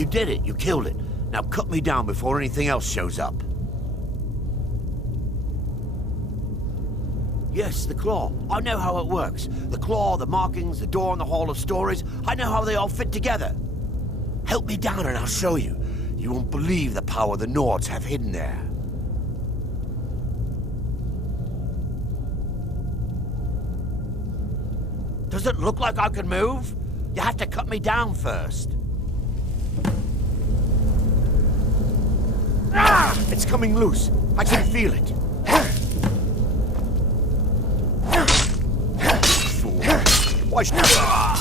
You did it. You killed it. Now cut me down before anything else shows up. Yes, the claw. I know how it works. The claw, the markings, the door in the Hall of Stories. I know how they all fit together. Help me down and I'll show you. You won't believe the power the Nords have hidden there. Does it look like I can move? You have to cut me down first. Ah! It's coming loose. I can feel it. Fool. Why should...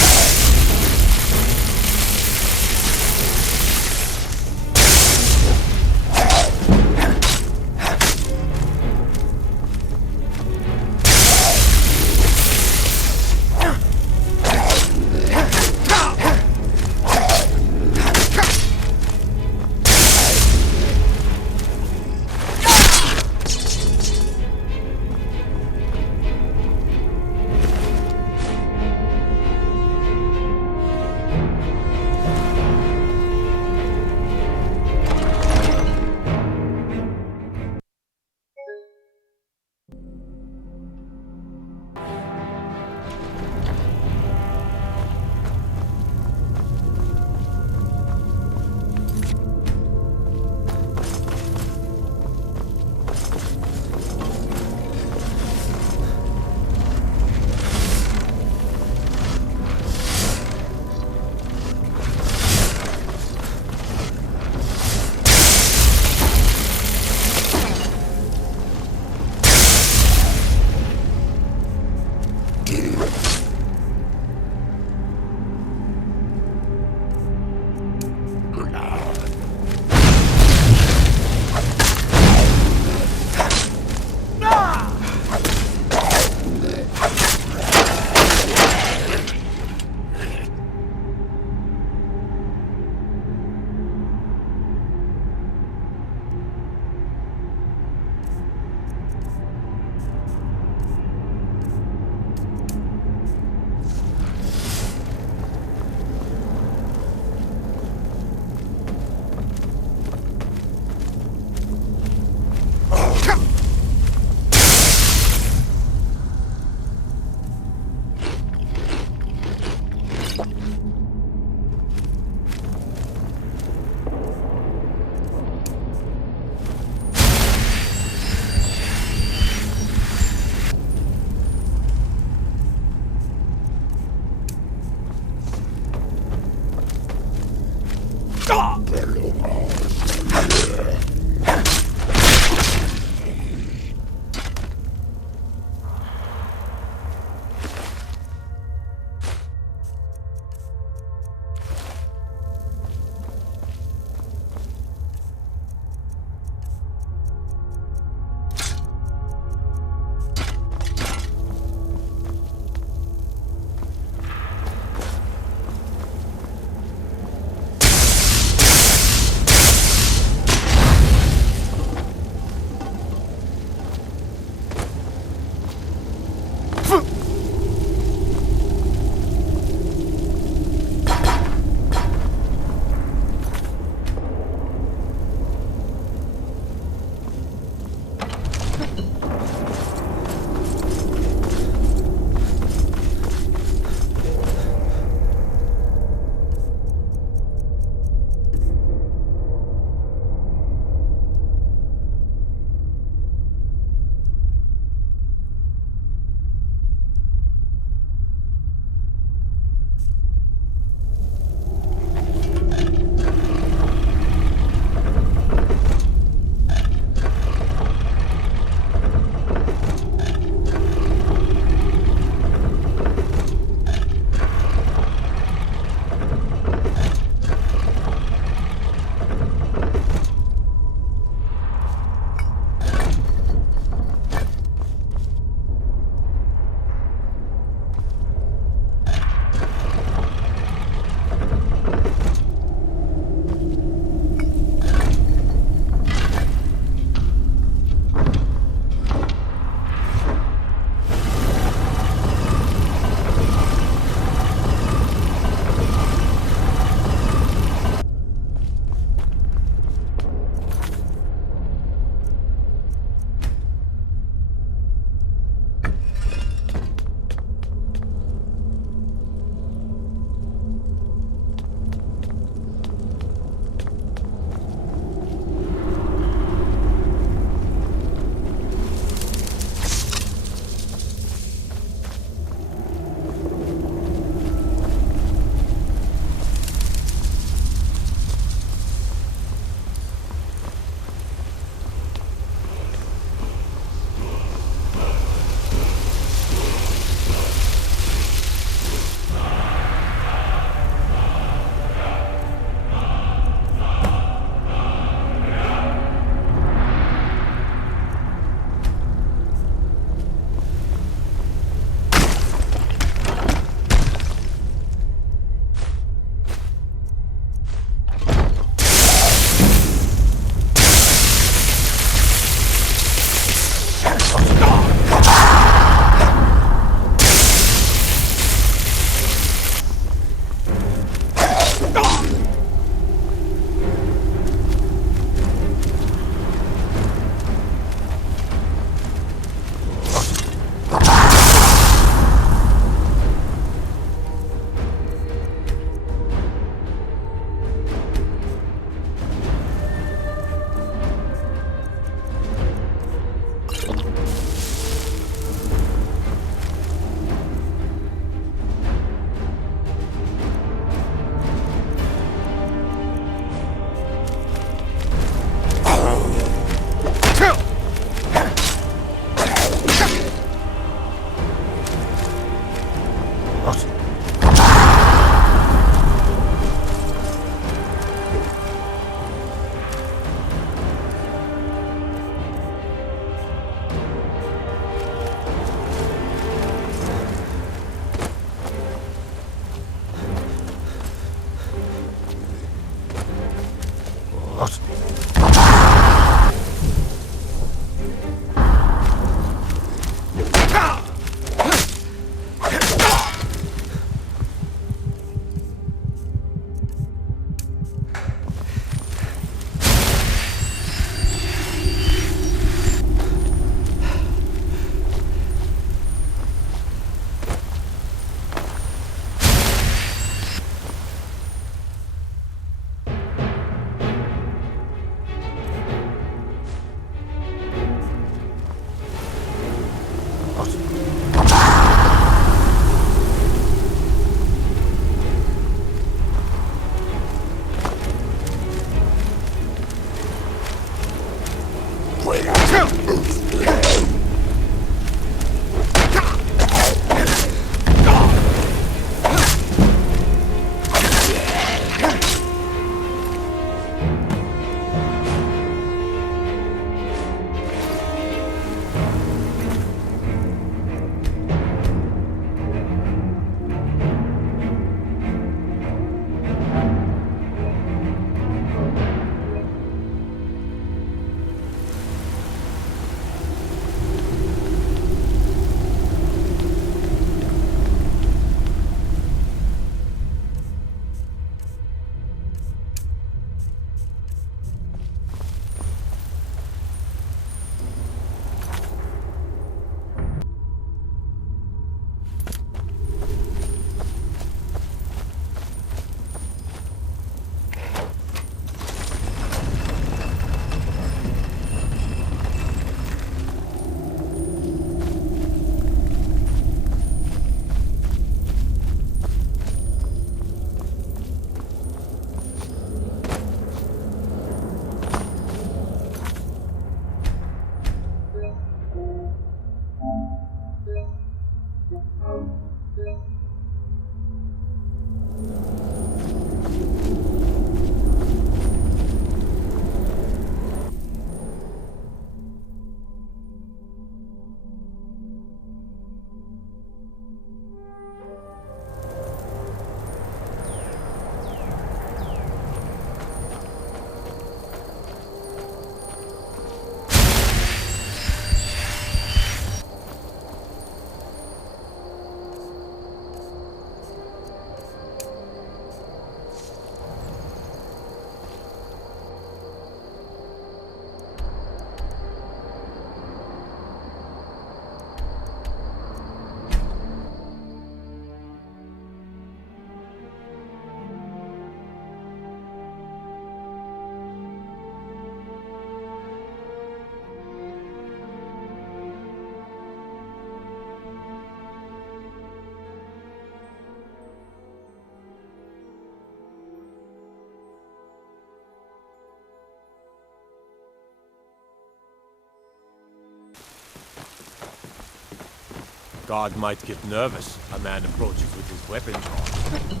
God might get nervous. A man approaches with his weapon drawn.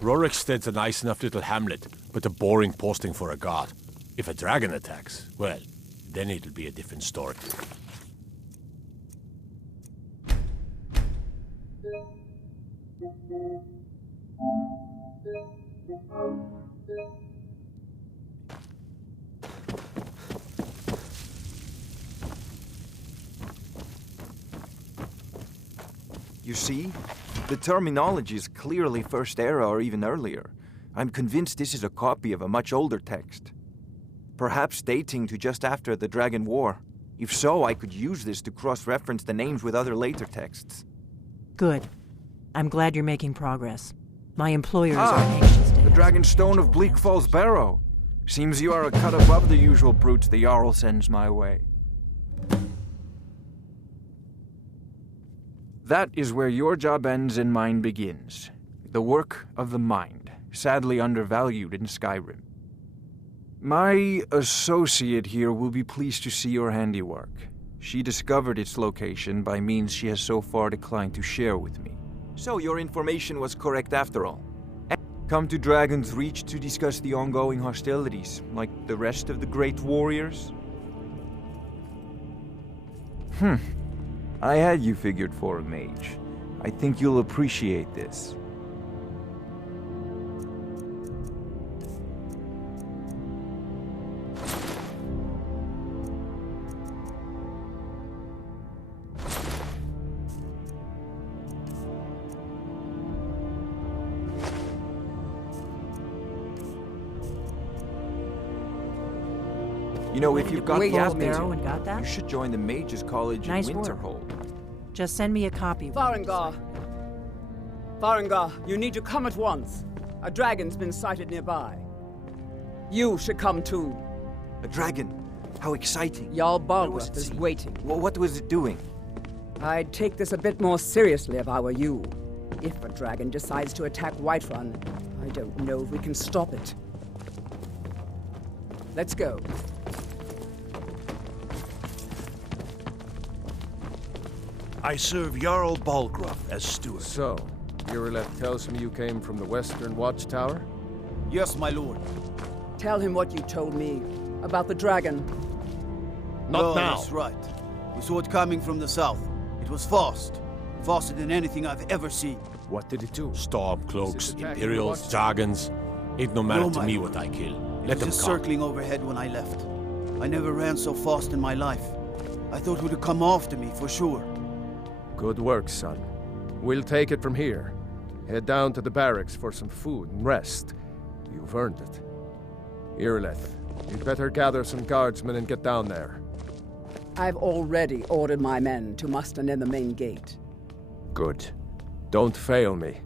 Rorikstead's a nice enough little hamlet, but a boring posting for a god. If a dragon attacks, well, then it'll be a different story. You see? The terminology is clearly First Era or even earlier. I'm convinced this is a copy of a much older text. Perhaps dating to just after the Dragon War. If so, I could use this to cross-reference the names with other later texts. Good. I'm glad you're making progress. My employers are anxious to the Dragon Stone of Bleak Falls Barrow. Seems you are a cut above the usual brutes the Jarl sends my way. That is where your job ends and mine begins. The work of the mind, sadly undervalued in Skyrim. My associate here will be pleased to see your handiwork. She discovered its location by means she has so far declined to share with me. So your information was correct after all. Come to Dragon's Reach to discuss the ongoing hostilities, like the rest of the great warriors? I had you figured for a mage. I think you'll appreciate this. You know, if you've got the you should join the Mages College in Winterhold. Just send me a copy. Farengar! Farengar, you need to come at once. A dragon's been sighted nearby. You should come too. A dragon? How exciting. Jarl Balgruuf is waiting. What was it doing? I'd take this a bit more seriously if I were you. If a dragon decides to attack Whiterun, I don't know if we can stop it. Let's go. I serve Jarl Balgruuf as steward. So, Irileth tells him you came from the Western Watchtower? Yes, my lord. Tell him what you told me about the dragon. Not now. That's right. We saw it coming from the south. It was fast. Faster than anything I've ever seen. What did it do? Stormcloaks, Imperials, Dragons. Ain't no matter to me what I kill. Let them come. Just circling overhead when I left. I never ran so fast in my life. I thought it would have come after me for sure. Good work, son. We'll take it from here. Head down to the barracks for some food and rest. You've earned it. Irileth, you'd better gather some guardsmen and get down there. I've already ordered my men to muster near the main gate. Good. Don't fail me.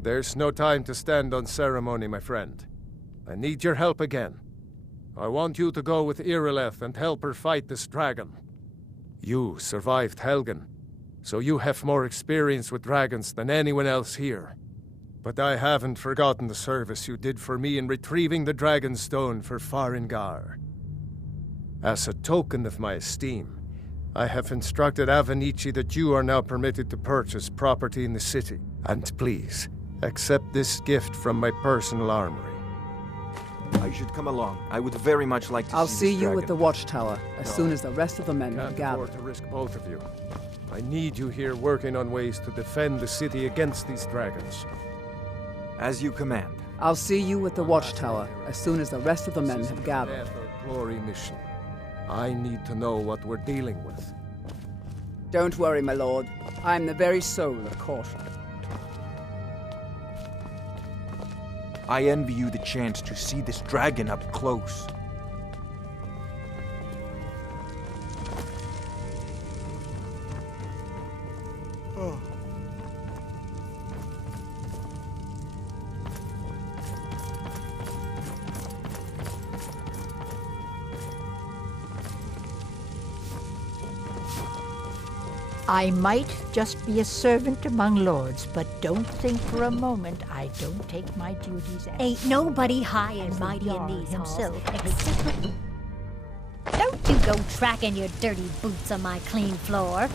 There's no time to stand on ceremony, my friend. I need your help again. I want you to go with Irileth and help her fight this dragon. You survived Helgen, so you have more experience with dragons than anyone else here. But I haven't forgotten the service you did for me in retrieving the Dragon Stone for Farengar. As a token of my esteem, I have instructed Avenici that you are now permitted to purchase property in the city. And please, accept this gift from my personal armory. I should come along. I would very much like to I'll see you dragon. at the Watchtower as soon as the rest of the men have Can't gathered. afford to risk both of you. I need you here working on ways to defend the city against these dragons. As you command. I'll see you at the Watchtower as soon as the rest of the men have gathered. Death or glory mission. I need to know what we're dealing with. Don't worry, my lord. I'm the very soul of caution. I envy you the chance to see this dragon up close. I might just be a servant among lords, but don't think for a moment I don't take my duties as... Ain't nobody high and mighty in these himself halls except... go tracking your dirty boots on my clean floor.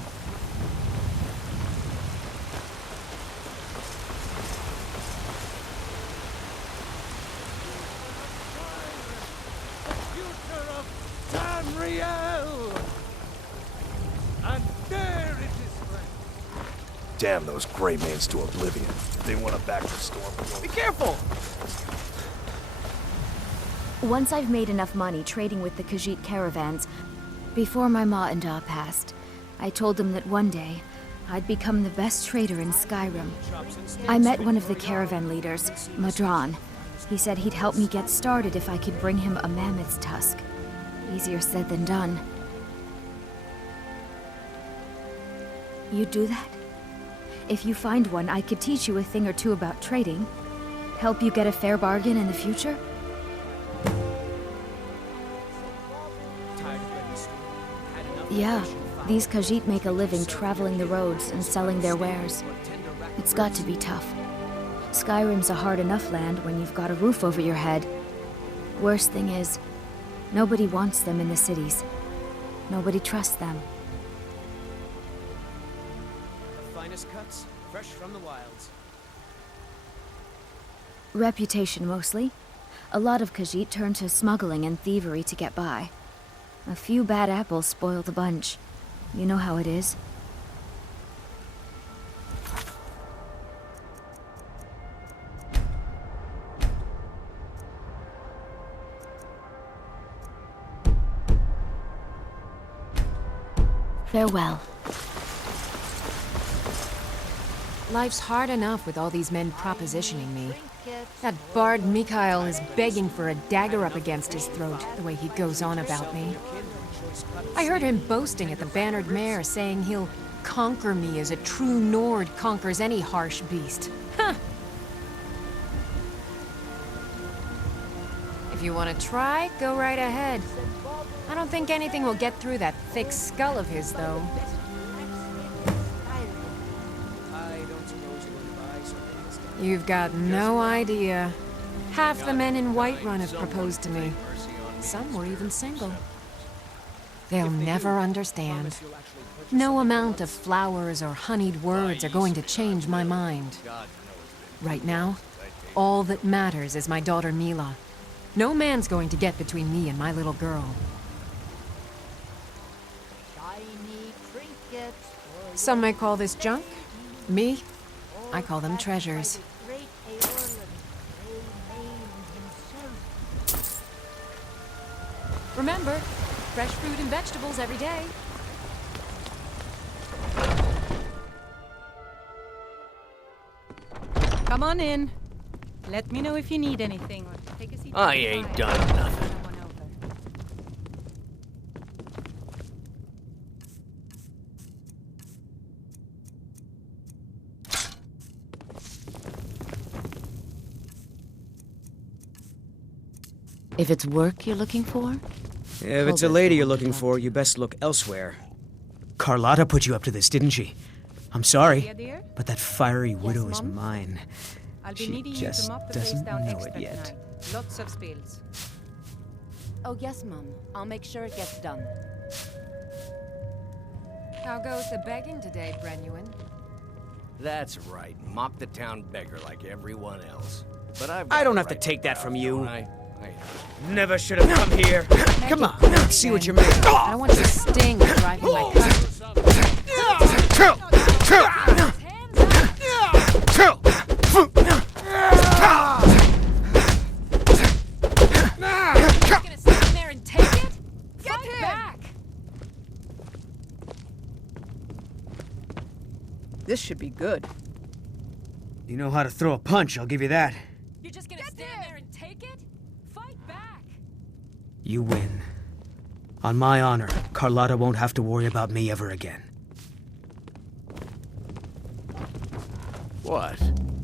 Damn those gray mans to oblivion. They want to back the storm. Be careful! Once I've made enough money trading with the Khajiit caravans, before my ma and Da passed, I told them that one day, I'd become the best trader in Skyrim. I met one of the caravan leaders, Madran. He said he'd help me get started if I could bring him a mammoth's tusk. Easier said than done. You'd do that? If you find one, I could teach you a thing or two about trading. Help you get a fair bargain in the future? Yeah, these Khajiit make a living traveling the roads and selling their wares. It's got to be tough. Skyrim's a hard enough land when you've got a roof over your head. Worst thing is, nobody wants them in the cities. Nobody trusts them. The finest cuts, fresh from the wilds. Reputation, mostly. A lot of Khajiit turn to smuggling and thievery to get by. A few bad apples spoil the bunch. You know how it is. Farewell. Life's hard enough with all these men propositioning me. That bard Mikhail is begging for a dagger up against his throat, the way he goes on about me. I heard him boasting at the Bannered Mare, saying he'll conquer me as a true Nord conquers any harsh beast. Huh. If you want to try, go right ahead. I don't think anything will get through that thick skull of his, though. You've got no idea. Half the men in Whiterun have proposed to me. Some were even single. They'll never understand. No amount of flowers or honeyed words are going to change my mind. Right now, all that matters is my daughter Mila. No man's going to get between me and my little girl. Some may call this junk. Me, I call them treasures. Remember, fresh fruit and vegetables every day. Come on in. Let me know if you need anything. Or take a seat. I ain't done nothing. If it's work you're looking for? If it's a lady you're looking for, you best look elsewhere. Carlotta put you up to this, didn't she? I'm sorry, but that fiery widow is mine. She just doesn't know it yet. Lots of spills. Oh, yes, Mum. I'll make sure it gets done. How goes the begging today, Brenuin? That's right. Mock the town beggar like everyone else. But I don't have to take that from you. Never should have come here. Come on, let's see what you're made of. I want your sting driving my car. Gonna stand there and take it? Fight back! This should be good. You know how to throw a punch, I'll give you that. You're just gonna stand there and take it? Fight back! You win. On my honor, Carlotta won't have to worry about me ever again. What?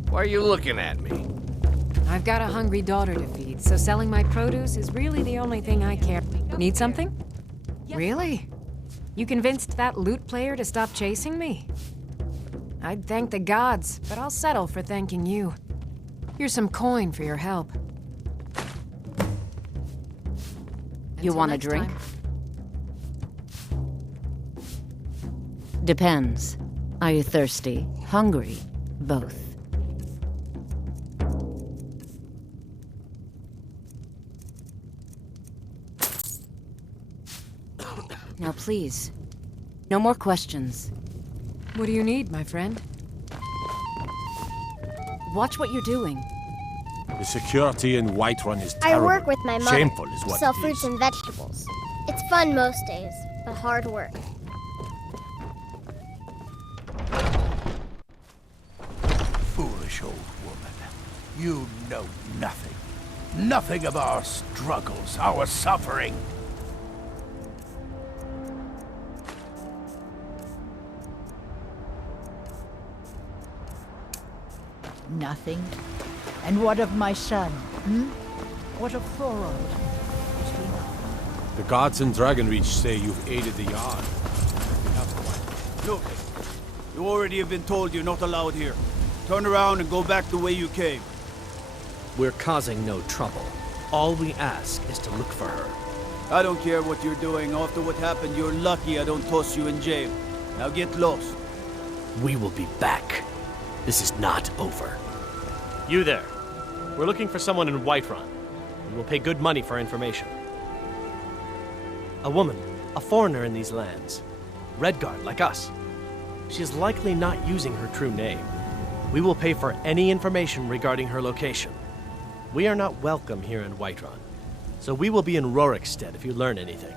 Why are you looking at me? I've got a hungry daughter to feed, so selling my produce is really the only thing I care. Need something? Really? You convinced that lute player to stop chasing me? I'd thank the gods, but I'll settle for thanking you. Here's some coin for your help. You want a drink? Depends. Are you thirsty? Hungry? Both. Now please, no more questions. What do you need, my friend? Watch what you're doing. The security in Whiterun is I terrible. work with my mother. Shameful is what Sell it fruits is. and vegetables. It's fun most days, but hard work. Foolish old woman. You know nothing. Nothing of our struggles, our suffering. Nothing. And what of my son? What of Thorold? The guards in Dragonreach say you've aided the Yard. Look, you already have been told you're not allowed here. Turn around and go back the way you came. We're causing no trouble. All we ask is to look for her. I don't care what you're doing. After what happened, you're lucky I don't toss you in jail. Now get lost. We will be back. This is not over. You there. We're looking for someone in Whiterun. We will pay good money for information. A woman, a foreigner in these lands. Redguard, like us. She is likely not using her true name. We will pay for any information regarding her location. We are not welcome here in Whiterun, so we will be in Rorikstead if you learn anything.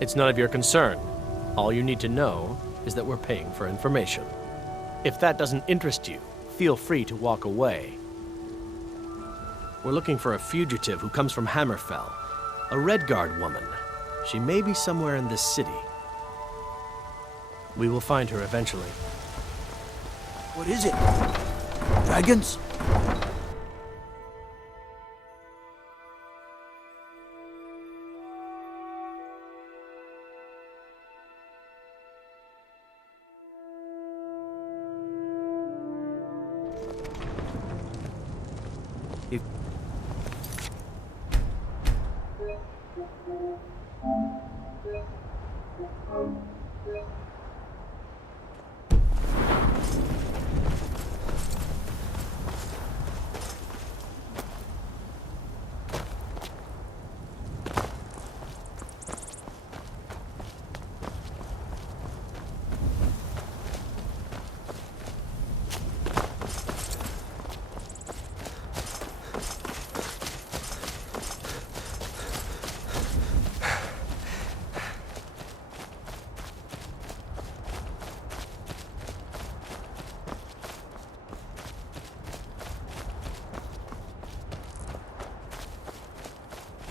It's none of your concern. All you need to know is that we're paying for information. If that doesn't interest you, feel free to walk away. We're looking for a fugitive who comes from Hammerfell, a Redguard woman. She may be somewhere in this city. We will find her eventually. What is it? Dragons?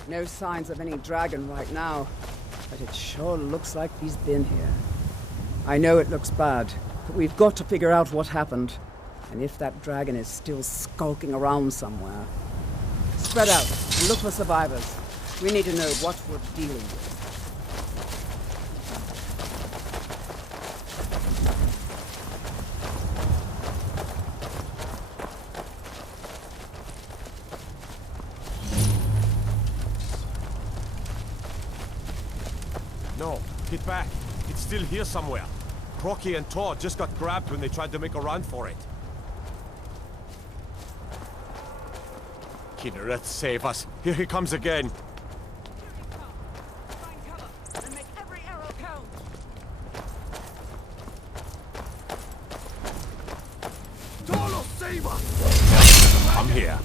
No signs of any dragon right now, but it sure looks like he's been here. I know it looks bad, but we've got to figure out what happened, and if that dragon is still skulking around somewhere. Spread out and look for survivors. We need to know what we're dealing with. No, get back. It's still here somewhere. Crocky and Tor just got grabbed when they tried to make a run for it. Kinneret, save us. Here he comes again. Tolo, save us! I'm here.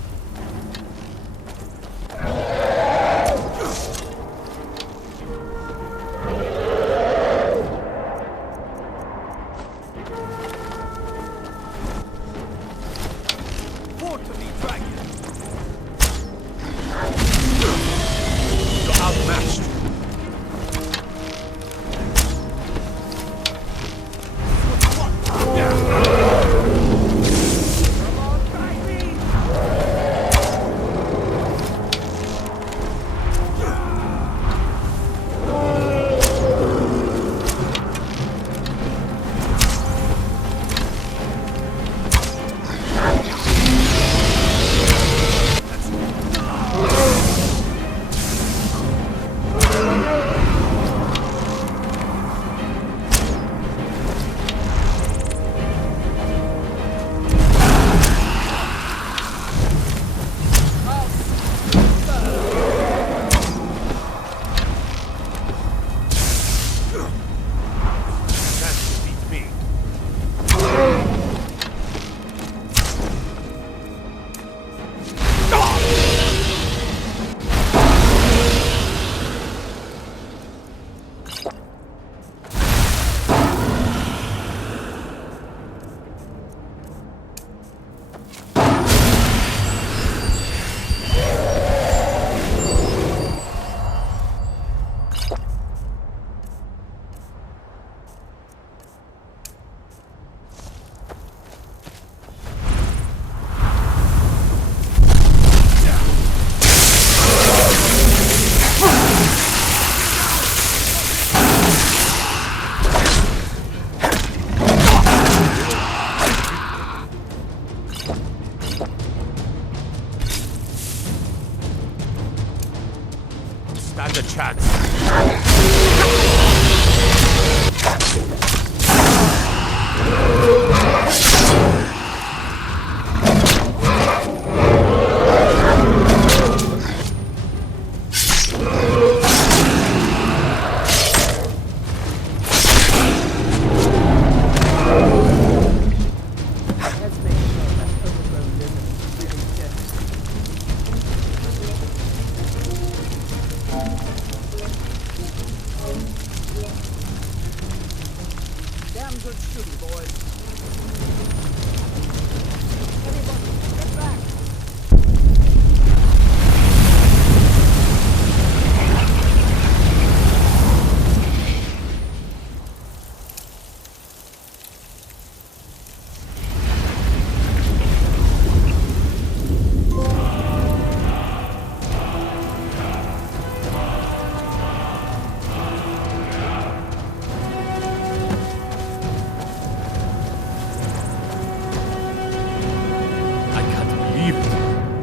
stand a chance. Damn good shooting, boys. Everybody, get back!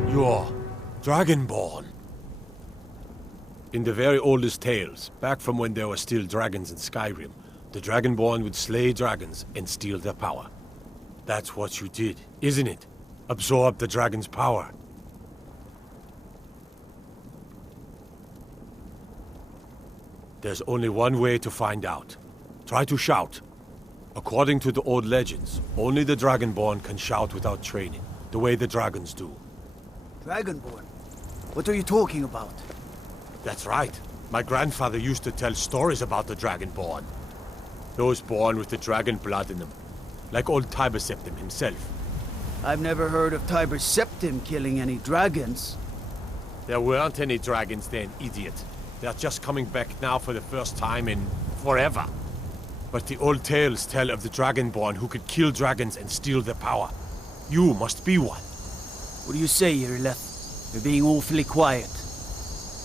You're Dragonborn. In the very oldest tales, back from when there were still dragons in Skyrim, the Dragonborn would slay dragons and steal their power. That's what you did, isn't it? Absorb the dragon's power. There's only one way to find out. Try to shout. According to the old legends, only the Dragonborn can shout without training, the way the dragons do. Dragonborn? What are you talking about? That's right. My grandfather used to tell stories about the Dragonborn. Those born with the dragon blood in them. Like old Tiber Septim himself. I've never heard of Tiber Septim killing any dragons. There weren't any dragons then, idiot. They're just coming back now for the first time in forever. But the old tales tell of the Dragonborn who could kill dragons and steal their power. You must be one. What do you say, Irileth? You're being awfully quiet.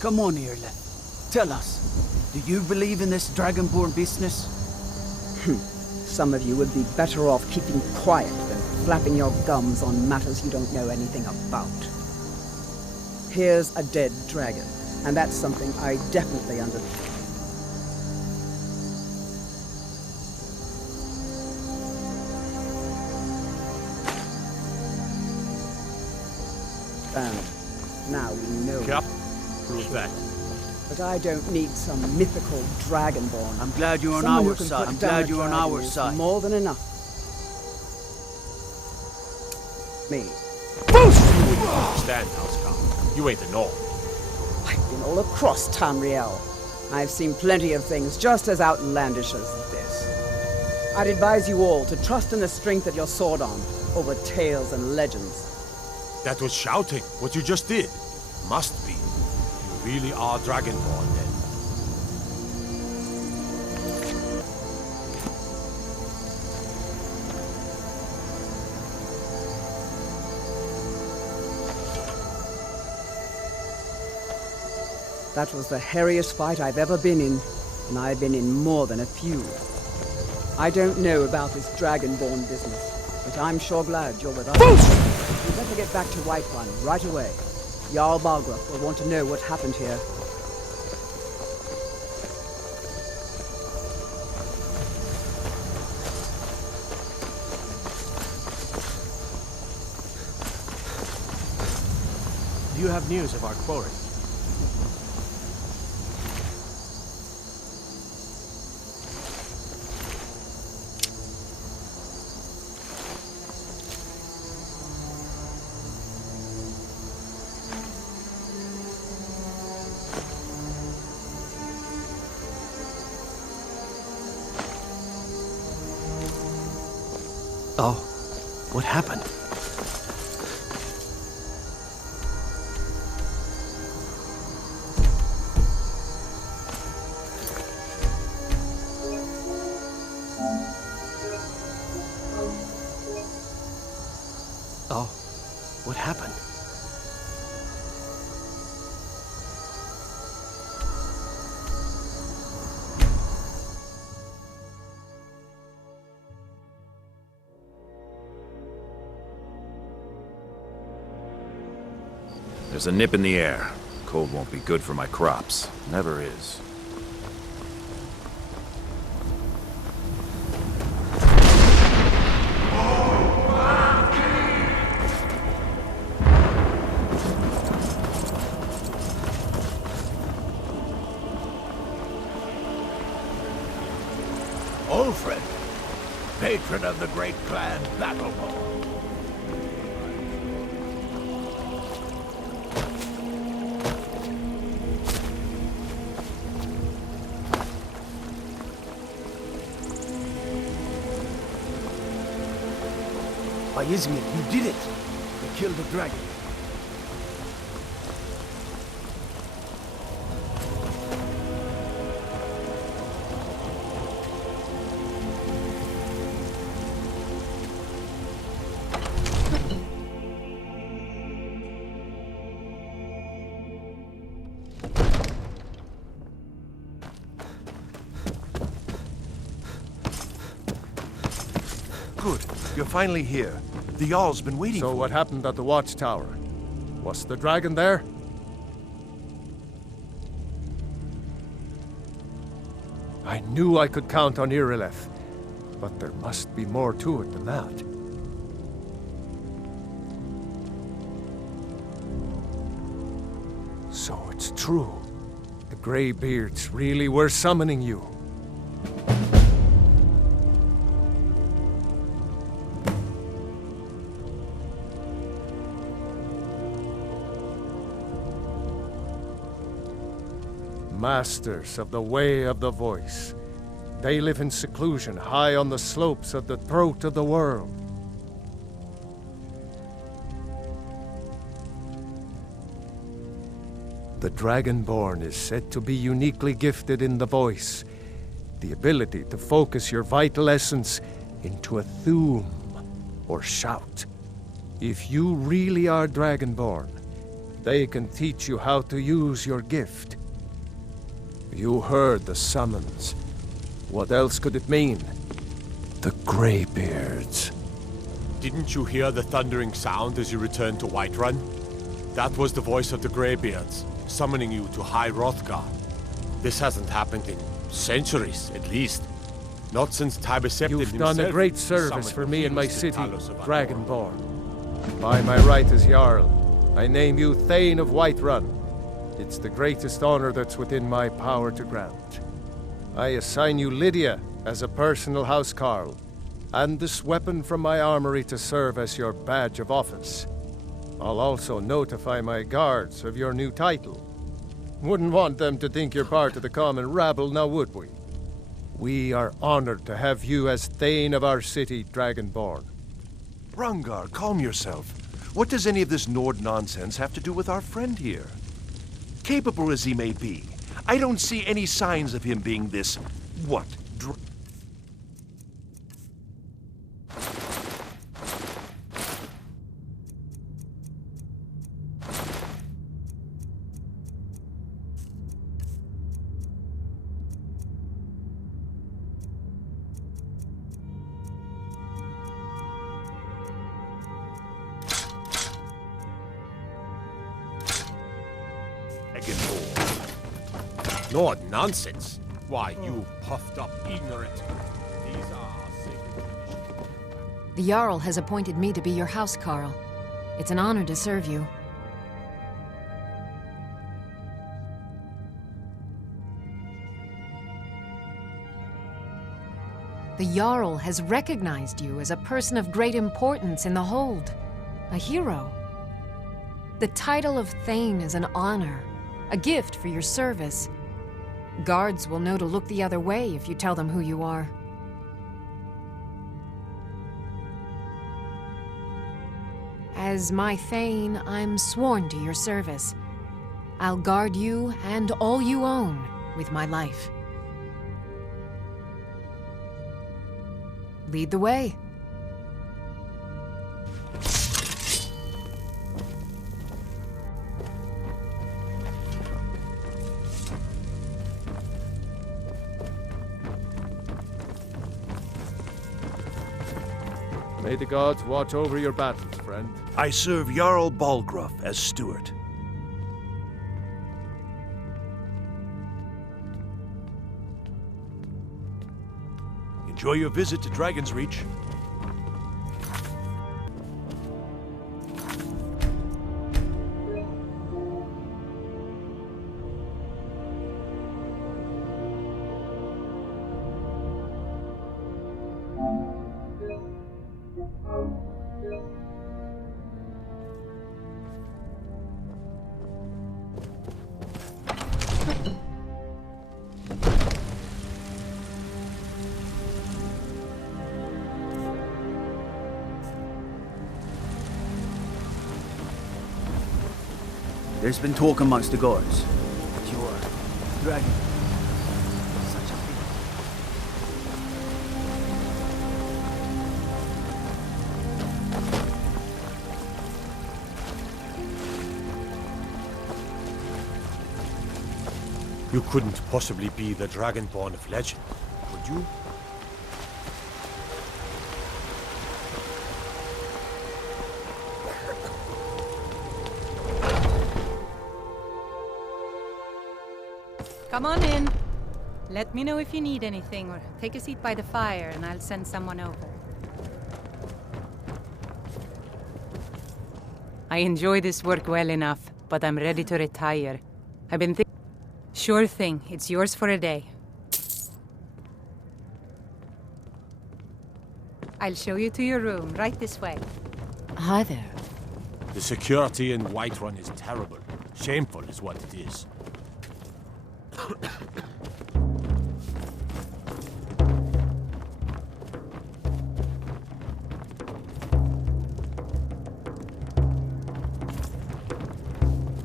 Come on, Irileth. Tell us. Do you believe in this Dragonborn business? Some of you would be better off keeping quiet than flapping your gums on matters you don't know anything about. Here's a dead dragon, and that's something I definitely understand. And now we know. Yep. Prove that. But I don't need some mythical dragonborn. I'm glad you're on Someone our who can side. put I'm down glad a you're on dragon our is side. More than enough. Me. Stand, Housecarl. You ain't the norm. I've been all across Tamriel. I've seen plenty of things just as outlandish as this. I'd advise you all to trust in the strength of your sword arm over tales and legends. That was shouting, what you just did. Must be. You really are Dragonborn, then. That was the hairiest fight I've ever been in, and I've been in more than a few. I don't know about this Dragonborn business, but I'm sure glad you're with us. We better get back to Whiterun right away. Jarl Balgruuf will want to know what happened here. Do you have news of our quarry? Oh, what happened? Oh, what happened? There's a nip in the air. Cold won't be good for my crops. Never is. Ulfred, patron of the great clan Battleborn. By Izmir, you did it! You killed the dragon. Good. You're finally here. The Jarl's been waiting for So what happened at the watchtower? Was the dragon there? I knew I could count on Irileth, but there must be more to it than that. So it's true. The Greybeards really were summoning you. Masters of the Way of the Voice. They live in seclusion high on the slopes of the throat of the world. The Dragonborn is said to be uniquely gifted in the voice, the ability to focus your vital essence into a thume or shout. If you really are Dragonborn, they can teach you how to use your gift. You heard the summons. What else could it mean? The Greybeards. Didn't you hear the thundering sound as you returned to Whiterun? That was the voice of the Greybeards, summoning you to High Hrothgar. This hasn't happened in centuries, at least. Not since Tibeseptid himself. You've done a great service for me and my city, Dragonborn. By my right as Jarl, I name you Thane of Whiterun. It's the greatest honor that's within my power to grant. I assign you Lydia as a personal housecarl, and this weapon from my armory to serve as your badge of office. I'll also notify my guards of your new title. Wouldn't want them to think you're part of the common rabble, now would we? We are honored to have you as Thane of our city, Dragonborn. Rungar, calm yourself. What does any of this Nord nonsense have to do with our friend here? Capable as he may be, I don't see any signs of him being this, what, Lord, nonsense. Why, you puffed up ignorant. These are sacred traditions. The Jarl has appointed me to be your housecarl. It's an honor to serve you. The Jarl has recognized you as a person of great importance in the Hold. A hero. The title of Thane is an honor, a gift for your service. Guards will know to look the other way if you tell them who you are. As my Thane, I'm sworn to your service. I'll guard you and all you own with my life. Lead the way. May the gods watch over your battles, friend. I serve Jarl Balgruuf as steward. Enjoy your visit to Dragon's Reach. There's been talk amongst the guards that you are dragging such a thing. You couldn't possibly be the Dragonborn of legend, could you? Come on in. Let me know if you need anything, or take a seat by the fire and I'll send someone over. I enjoy this work well enough, but I'm ready to retire. I've been thinking... Sure thing, it's yours for a day. I'll show you to your room, right this way. Hi there. The security in Whiterun is terrible. Shameful is what it is.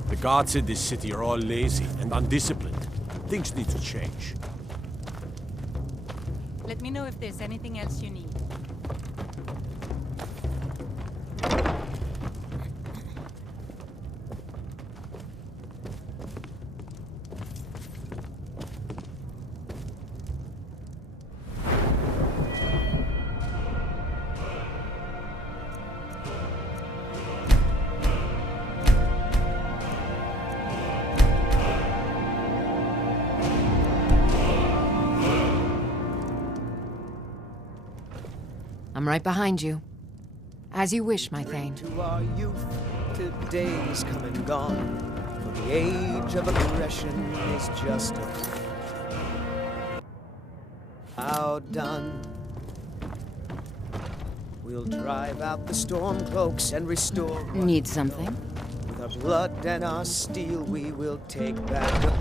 The guards in this city are all lazy and undisciplined. Things need to change. Let me know if there's anything else you need. I'm right behind you. As you wish, my Thane. To our youth, today's come and gone. For the age of aggression is just outdone. We'll drive out the storm cloaks and restore. Need something? With our blood and our steel, we will take back.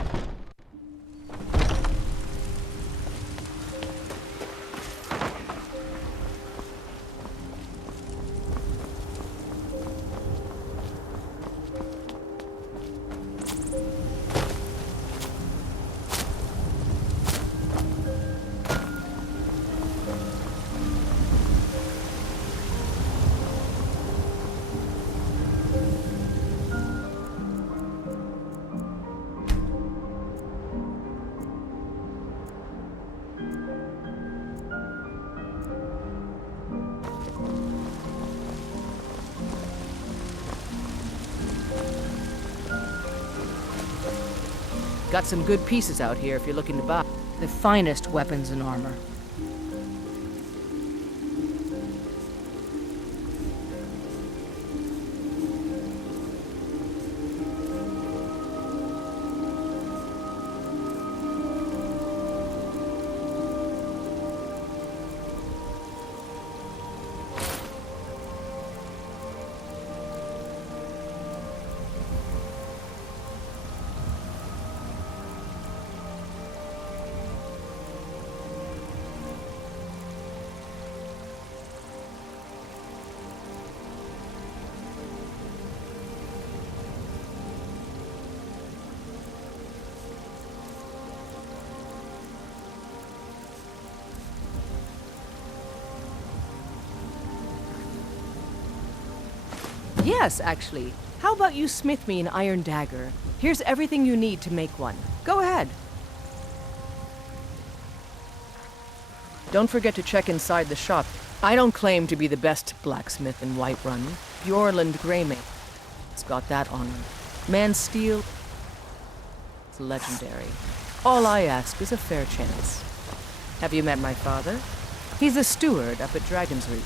Got some good pieces out here if you're looking to buy. The finest weapons and armor. Yes, actually. How about you smith me an iron dagger? Here's everything you need to make one. Go ahead. Don't forget to check inside the shop. I don't claim to be the best blacksmith in Whiterun. Bjorland Greymane. It's got that honor. Man steel. It's legendary. All I ask is a fair chance. Have you met my father? He's a steward up at Dragon's Reach.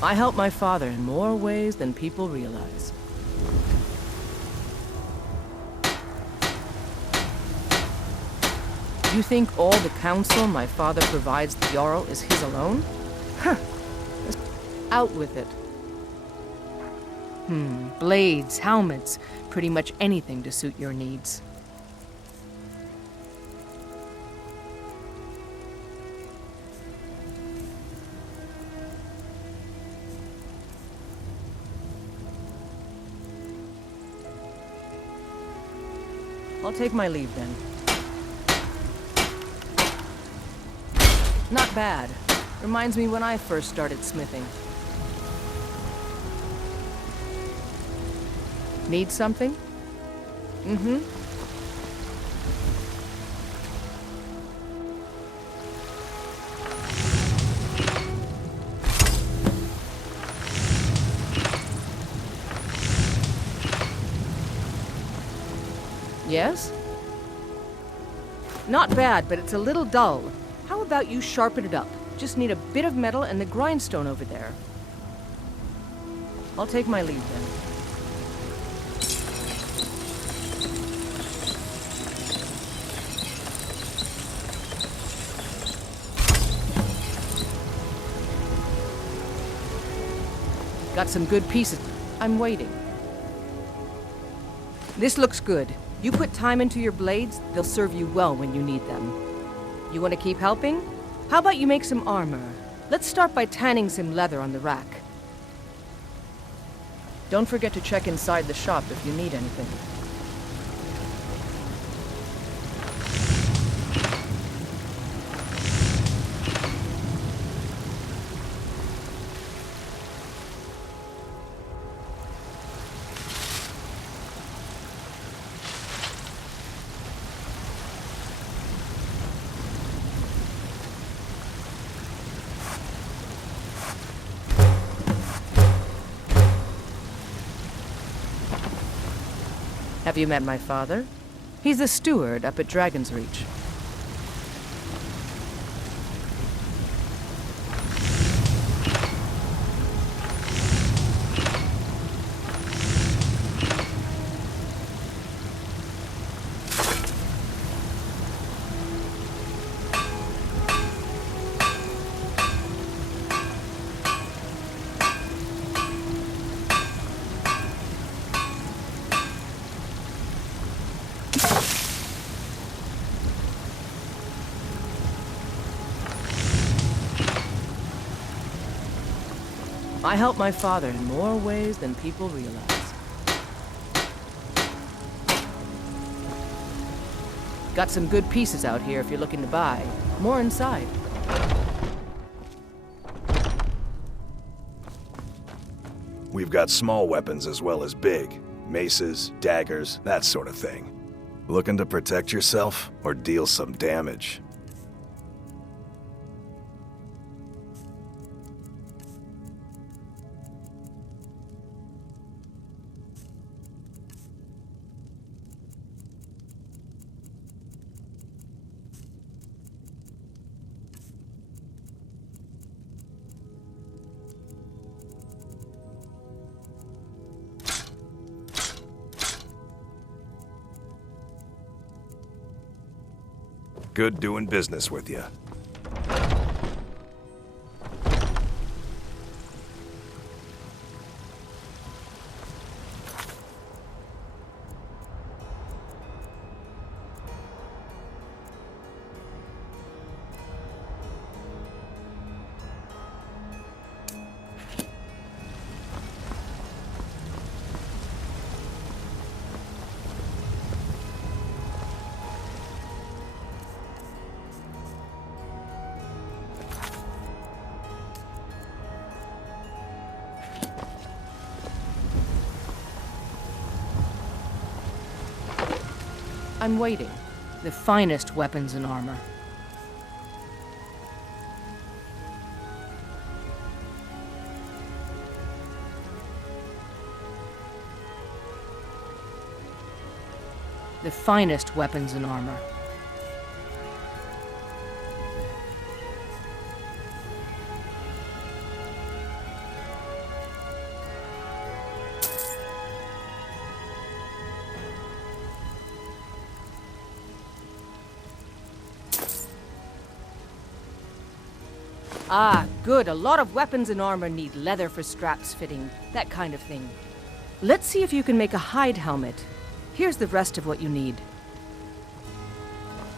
I help my father in more ways than people realize. You think all the counsel my father provides the Jarl is his alone? Huh. Out with it. Blades, helmets, pretty much anything to suit your needs. I'll take my leave then. Not bad. Reminds me when I first started smithing. Need something? Mm-hmm. Yes? Not bad, but it's a little dull. How about you sharpen it up? Just need a bit of metal and the grindstone over there. I'll take my leave then. Got some good pieces. I'm waiting. This looks good. You put time into your blades, they'll serve you well when you need them. You want to keep helping? How about you make some armor? Let's start by tanning some leather on the rack. Don't forget to check inside the shop if you need anything. Have you met my father? He's a steward up at Dragon's Reach. I help my father in more ways than people realize. Got some good pieces out here if you're looking to buy. More inside. We've got small weapons as well as big. Maces, daggers, that sort of thing. Looking to protect yourself or deal some damage? Good doing business with you. I'm waiting. The finest weapons and armor. the finest weapons and armor. Ah, good. A lot of weapons and armor need leather for straps fitting, that kind of thing. Let's see if you can make a hide helmet. Here's the rest of what you need.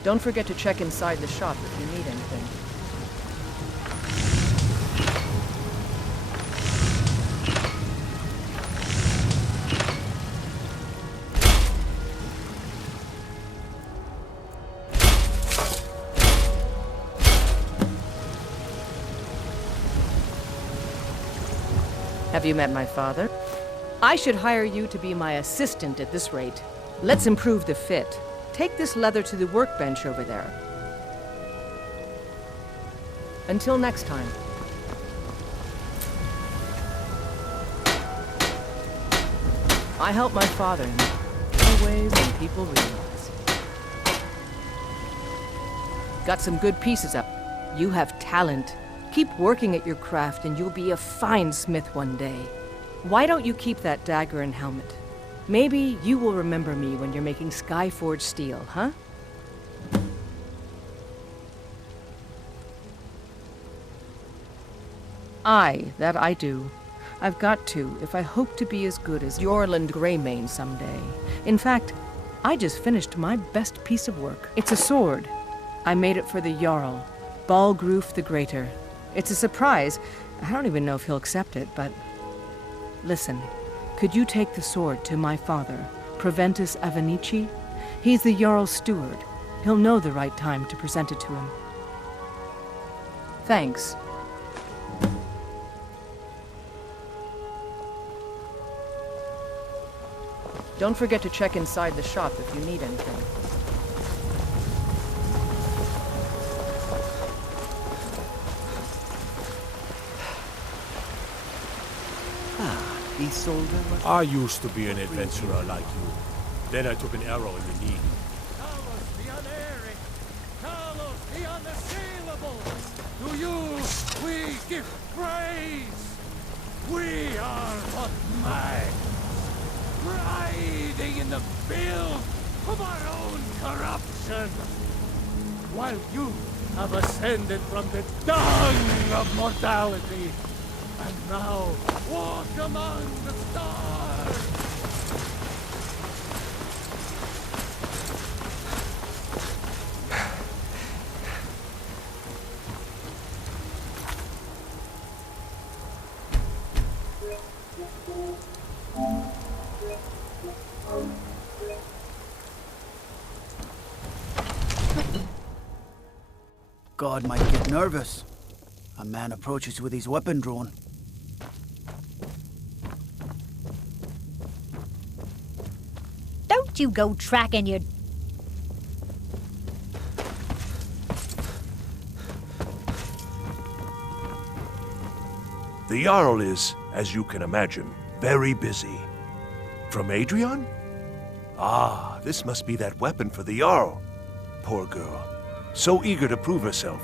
Don't forget to check inside the shop if you need anything. Have you met my father? I should hire you to be my assistant at this rate. Let's improve the fit. Take this leather to the workbench over there. Until next time. I help my father in more ways than people realize. Got some good pieces up. You have talent. Keep working at your craft and you'll be a fine smith one day. Why don't you keep that dagger and helmet? Maybe you will remember me when you're making Skyforged steel, huh? Aye, that I do. I've got to, if I hope to be as good as Yorland Greymane someday. In fact, I just finished my best piece of work. It's a sword. I made it for the Jarl, Balgruf the Greater. It's a surprise. I don't even know if he'll accept it, but... Listen, could you take the sword to my father, Proventus Avenici? He's the Jarl's steward. He'll know the right time to present it to him. Thanks. Don't forget to check inside the shop if you need anything. I used to be an adventurer like you. Then I took an arrow in the knee. Carlos the unerring, Carlos the unassailable. To you we give praise. We are what man, riding in the filth of our own corruption, while you have ascended from the dung of mortality, and now walk among the stars. God might get nervous. A man approaches with his weapon drawn. Don't you go tracking your... The Jarl is, as you can imagine, very busy. From Adrian? Ah, this must be that weapon for the Jarl. Poor girl. So eager to prove herself.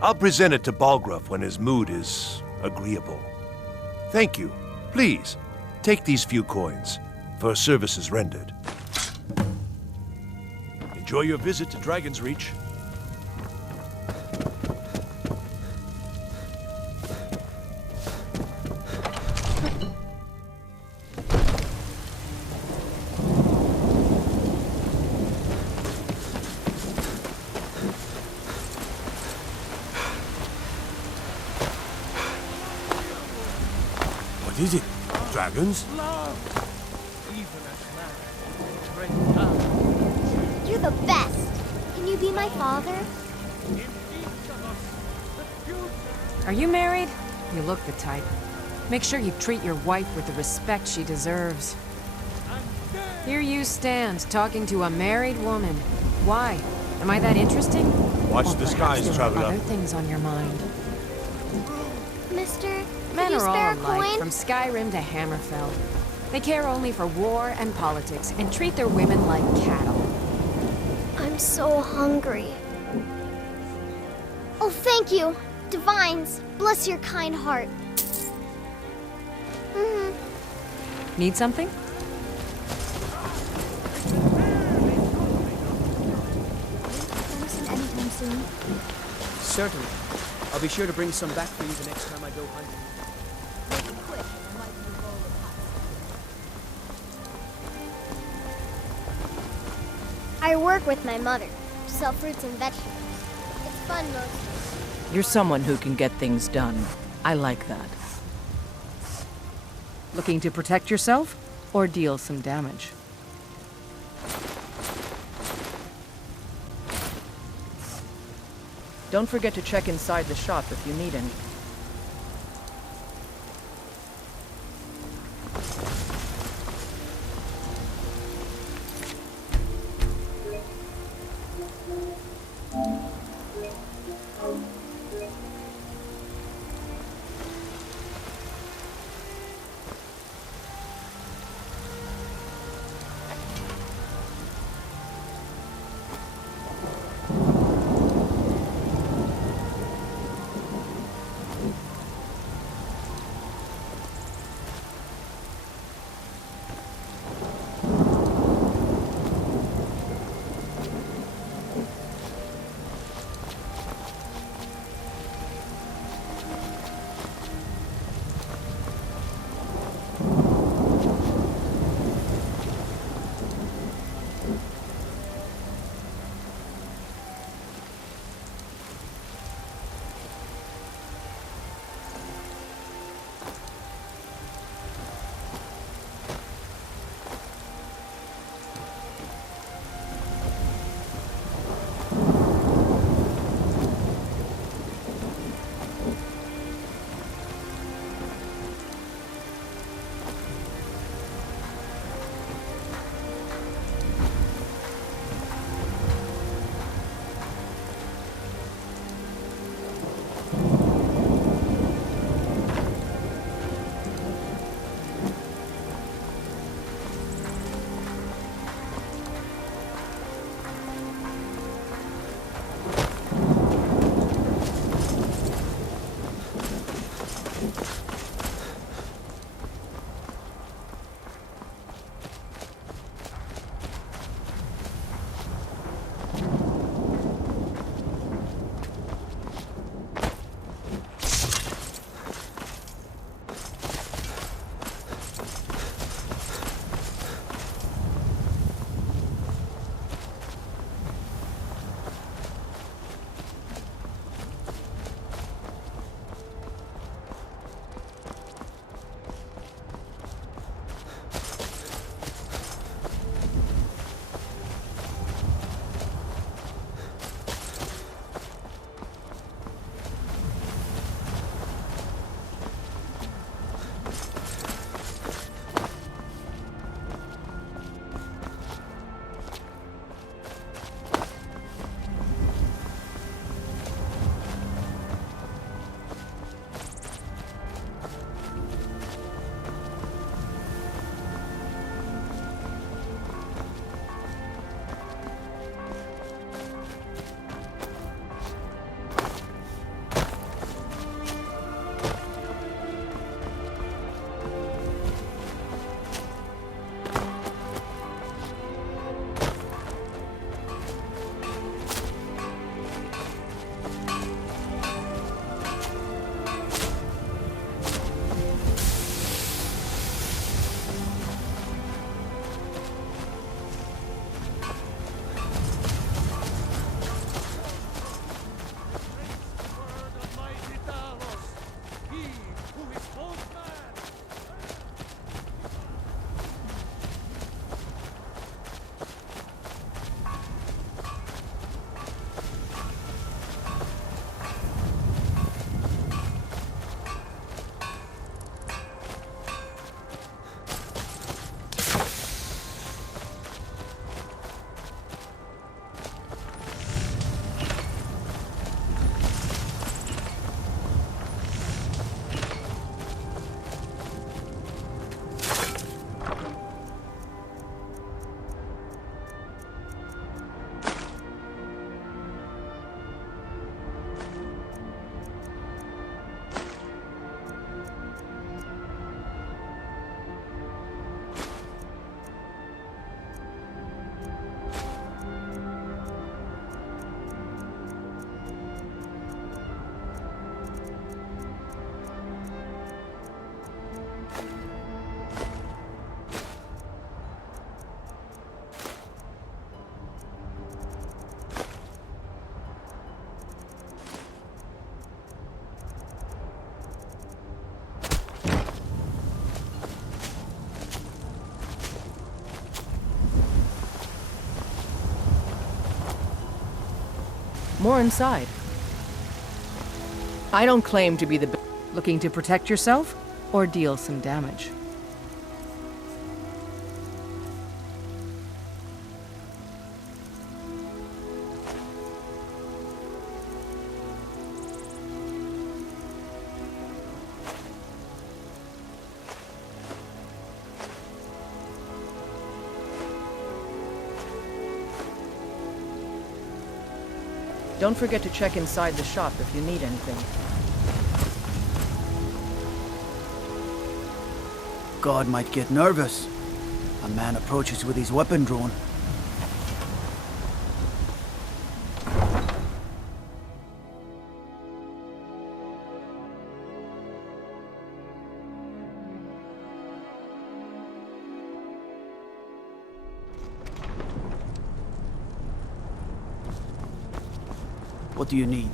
I'll present it to Balgruf when his mood is agreeable. Thank you. Please, take these few coins for services rendered. Enjoy your visit to Dragon's Reach. What is it? Dragons? You're the best. Can you be my father? Are you married? You look the type. Make sure you treat your wife with the respect she deserves. Here you stand, talking to a married woman. Why? Am I that interesting? Watch Or the perhaps skies, there are traveler. other things on your mind. Mister, Men could you are spare all a alike, coin? from Skyrim to Hammerfell. They care only for war and politics, and treat their women like cattle. I'm so hungry. Oh, thank you. Divines, bless your kind heart. Need something? Anytime soon. Certainly. I'll be sure to bring some back for you the next time I go hunting. I work with my mother. Sell fruits and vegetables. It's fun most days. You're someone who can get things done. I like that. Looking to protect yourself or deal some damage? Don't forget to check inside the shop if you need any. more inside. I don't claim to be the best. Looking to protect yourself or deal some damage? Don't forget to check inside the shop if you need anything. God might get nervous. A man approaches with his weapon drawn. What do you need?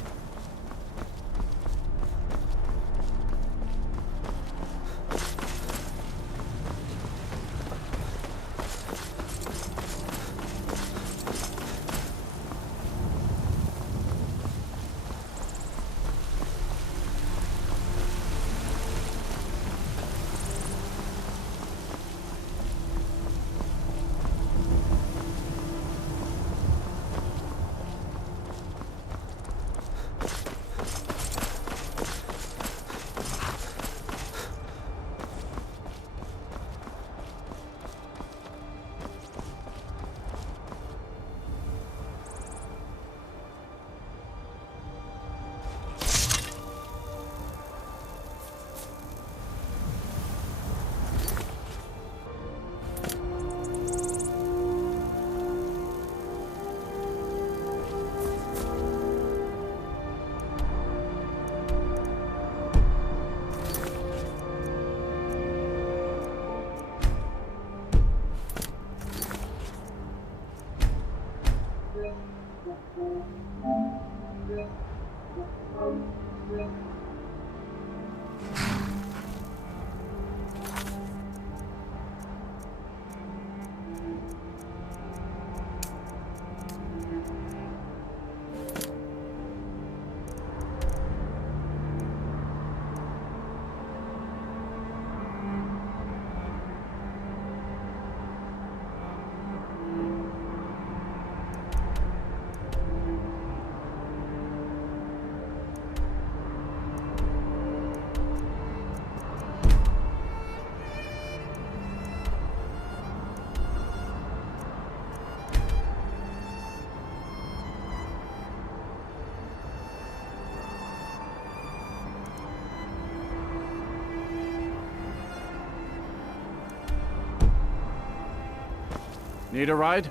Need a ride?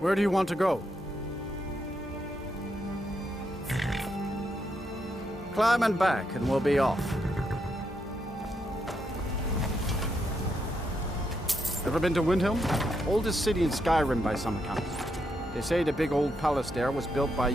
Where do you want to go? Climb and back, and we'll be off. Ever been to Windhelm? Oldest city in Skyrim by some accounts. They say the big old palace there was built by...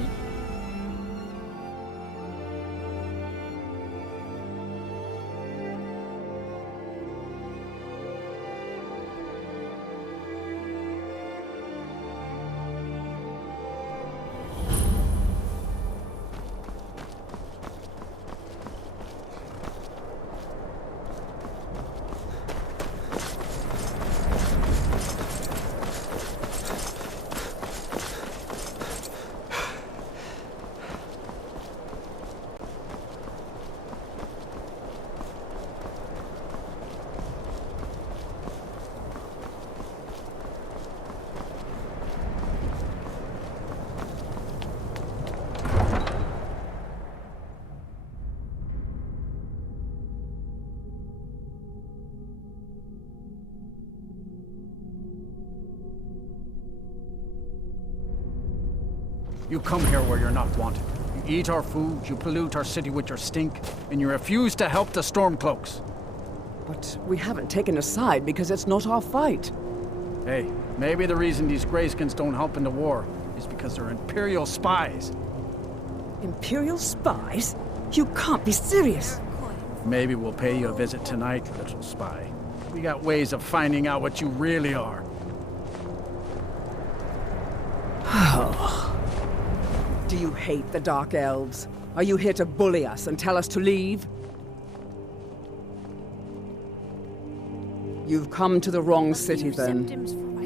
You come here where you're not wanted. You eat our food, you pollute our city with your stink, and you refuse to help the Stormcloaks. But we haven't taken a side because it's not our fight. Hey, maybe the reason these Greyskins don't help in the war is because they're Imperial spies. Imperial spies? You can't be serious. Maybe we'll pay you a visit tonight, little spy. We got ways of finding out what you really are. you hate the Dark Elves? Are you here to bully us and tell us to leave? You've come to the wrong city, then.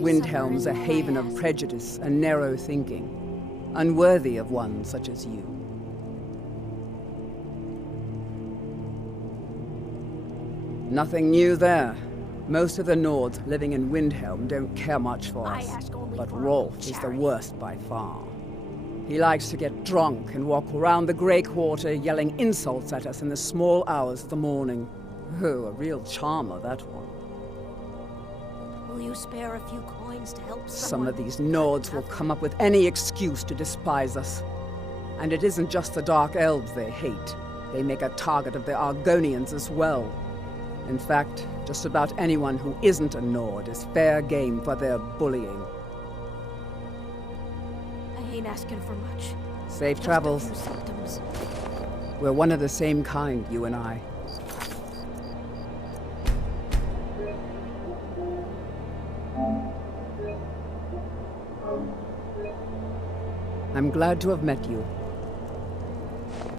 Windhelm's a haven of prejudice and narrow thinking, unworthy of one such as you. Nothing new there. Most of the Nords living in Windhelm don't care much for us, but Rolf is the worst by far. He likes to get drunk and walk around the Grey Quarter yelling insults at us in the small hours of the morning. Oh, a real charmer, that one. Will you spare a few coins to help Some of these Nords will come up with any excuse to despise us. And it isn't just the Dark Elves they hate. They make a target of the Argonians as well. In fact, just about anyone who isn't a Nord is fair game for their bullying. I ain't asking for much. Safe Just travels. a few symptoms. We're one of the same kind, you and I. I'm glad to have met you.